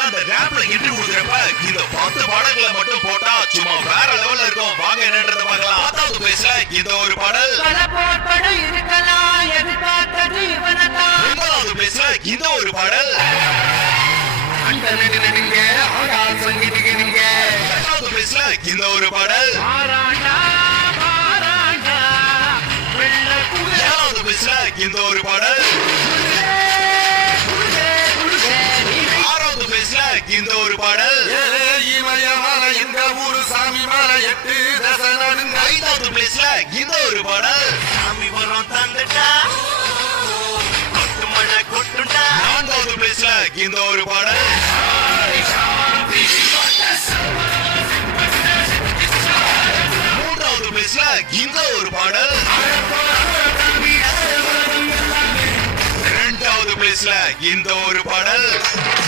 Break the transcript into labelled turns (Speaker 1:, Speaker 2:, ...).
Speaker 1: அந்த ரேப்ல என்ட்ரி கொடுக்கறப்ப இந்த 10 பாடல்களை மட்டும் போட்டா சும்மா வேற லெவல்ல இருக்கும். வாங்க என்னன்றத பார்க்கலாம். 10வது பிளேஸ்ல இந்த ஒரு பாடல்.
Speaker 2: இருக்கலாம் எதிர்பார்த்தது இவனதான்.
Speaker 1: 9வது பிளேஸ்ல இந்த ஒரு பாடல்.
Speaker 2: அந்த நடுங்க ஆடால் சங்கீதிக்கு நீங்க.
Speaker 1: 8வது பிளேஸ்ல இந்த ஒரு பாடல்.
Speaker 2: ஆராண்டா ஆராண்டா வெள்ள குதிரை.
Speaker 1: 7வது பிளேஸ்ல இந்த ஒரு பாடல். 6வது பிளேஸ்ல இந்த ஒரு பாடல்.
Speaker 3: இமயமலை எங்க ஊரு சாமி மலை 8 தசை நடுங்க.
Speaker 1: 5வது பிளேஸ்ல இந்த ஒரு பாடல்.
Speaker 4: சாமி வரும் தந்துட்டா கொட்டு மழை கொட்டுண்டா.
Speaker 1: 4வது பிளேஸ்ல இந்த ஒரு பாடல். 3வது பிளேஸ்ல இந்த ஒரு பாடல். 2வது பிளேஸ்ல இந்த ஒரு பாடல்.